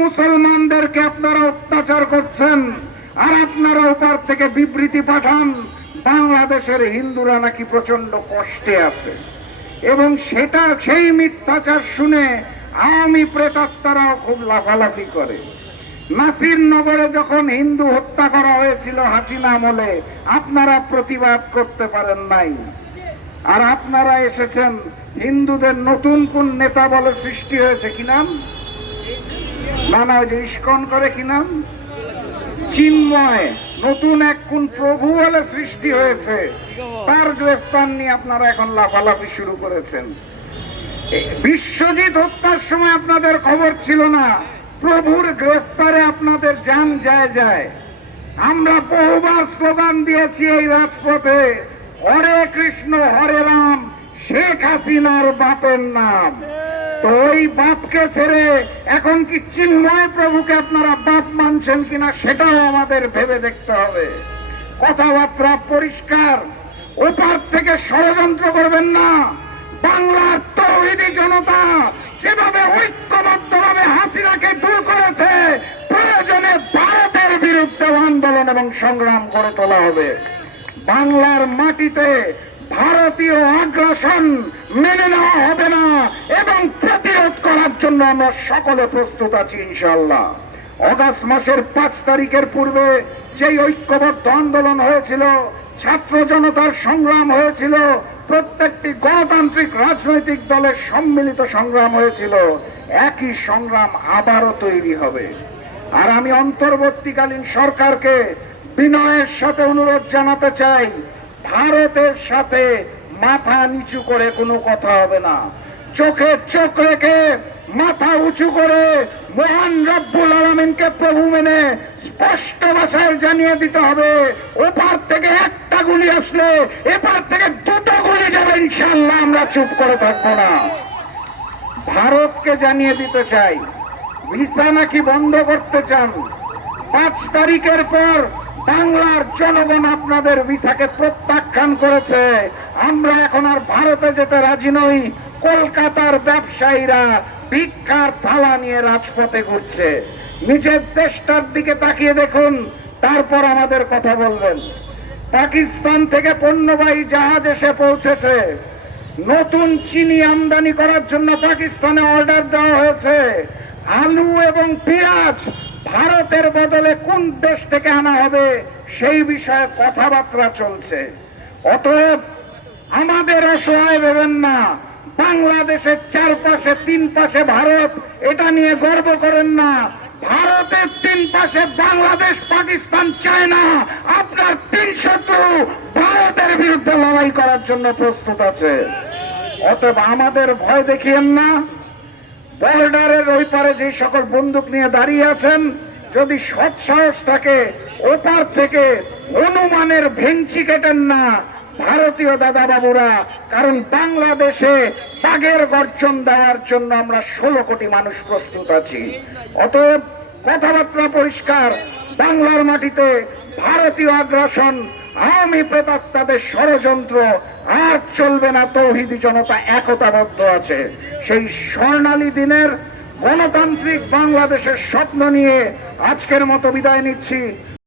মুসলমানদেরকে আপনারা অত্যাচার করছেন, আর আপনারা ওপার থেকে বিবৃতি পাঠান বাংলাদেশের হিন্দুরা নাকি প্রচন্ড কষ্টে আছে, এবং সেই মিথ্যাচার শুনে আওয়ামী প্রেতাত্মারাও খুব লাফালাফি করে। নাসিরনগরে যখন হিন্দু হত্যা করা হয়েছিল হাসিনা আমলে, আপনারা প্রতিবাদ করতে পারেন নাই, আর আপনারা এসেছেন হিন্দুদের নতুন কোন নেতা বলে সৃষ্টি হয়েছে, কি নাম? না না, ওই যে ইস্কন করে, কি নাম? চিন্ময়, নতুন এক কোন প্রভু বলে সৃষ্টি হয়েছে, তার গ্রেফতার নিয়ে আপনারা এখন লাফালাফি শুরু করেছেন। বিশ্বজিৎ হত্যার সময় আপনাদের খবর ছিল না, প্রভুর গ্রেফতারে আপনাদের জান যায় যায়। আমরা বহুবার স্লোগান দিয়েছি এই রাজপথে, হরে কৃষ্ণ হরে রাম, শেখ হাসিনার বাপের নাম। তো ওই বাপকে ছেড়ে এখন কি চিন্ময় প্রভুকে আপনারা বাপ মানছেন কিনা সেটাও আমাদের ভেবে দেখতে হবে। কথাবার্তা পরিষ্কার, ওপার থেকে ষড়যন্ত্র করবেন না। বাংলার তৌহিদি জনতা যেভাবে ঐক্যবদ্ধভাবে হাসিনাকে দূর করেছে, প্রয়োজনে ভারতের বিরুদ্ধে আন্দোলন এবং সংগ্রাম করে তোলা হবে। বাংলার মাটিতে ভারতীয় আগ্রাসন মেনে নেওয়া হবে না, এবং প্রতিরোধ করার জন্য আমরা সকলে প্রস্তুত আছি ইনশাআল্লাহ। অগাস্ট মাসের 5 তারিখের পূর্বে যেই ঐক্যবদ্ধ আন্দোলন হয়েছিল, ছাত্র জনতার সংগ্রাম হয়েছিল, প্রত্যেকটি গণতান্ত্রিক রাজনৈতিক দলের সম্মিলিত সংগ্রাম হয়েছিল, একই সংগ্রাম আবারও তৈরি হবে। আর আমি অন্তর্বর্তীকালীন সরকারকে বিনয়ের সাথে অনুরোধ জানাতে চাই, ভারতের সাথে মাথা নিচু করে কোনো কথা হবে না। চোখে চোখ রেখে মাথা উঁচু করে মহান রব্বুল আলামিনকে প্রভু মেনে স্পষ্ট ভাষায় জানিয়ে দিতে হবে, ওপার থেকে একটা গুলি আসলে এপার থেকে 2টো গুলি যাবে ইনশাআল্লাহ, আমরা চুপ করে থাকবো না। ভারতকে জানিয়ে দিতে চাই, ভিসা নাকি বন্ধ করতে চান। 5 তারিখের পর বাংলার জনগণ আপনাদের ভিসাকে প্রত্যাখ্যান করেছে। আমরা এখন আর ভারতে যেতে রাজি নই। কলকাতার ব্যবসায়ীরা ভিক্ষার থালা নিয়ে রাজপথে ঘুরছে। নিজের দেশটার দিকে তাকিয়ে দেখুন, তারপর আমাদের কথা বলবেন। পাকিস্তান থেকে পণ্যবাহী জাহাজ এসে পৌঁছেছে। নতুন চিনি আমদানি করার জন্য পাকিস্তানে অর্ডার দেওয়া হয়েছে। আলু এবং পেঁয়াজ ভারতের বদলে কোন দেশ থেকে আনা হবে সেই বিষয়ে কথাবার্তা চলছে। অতএব আমাদের অসহায় ভেবেন না। বাংলাদেশের 4 পাশে 3 পাশে ভারত, এটা নিয়ে গর্ব করেন না। ভারতের 3 পাশে বাংলাদেশ, পাকিস্তান, চায়না, আপনার 3 শত্রু ভারতের বিরুদ্ধে লড়াই করার জন্য প্রস্তুত আছে। অতএব আমাদের ভয় দেখিয়েন না। বর্ডারের ওই পারে যে সকল বন্দুক নিয়ে দাঁড়িয়ে আছেন, যদি সৎ সাহস থাকে ওপার থেকে হনুমানের ভেঙচি কেটেন না ভারতীয় দাদা বাবুরা, কারণ বাংলাদেশে বাঘের গর্জন দেওয়ার জন্য আমরা 16 কোটি মানুষ প্রস্তুত আছি। অতএব কথাবার্তা পরিষ্কার, বাংলার মাটিতে ভারতীয় আগ্রাসন, আওয়ামী প্রেতাত্মাদের ষড়যন্ত্র আর চলবে না। তৌহিদি জনতা একতাবদ্ধ আছে। সেই স্বর্ণালী দিনের গণতান্ত্রিক বাংলাদেশের স্বপ্ন নিয়ে আজকের মতো বিদায় নিচ্ছি।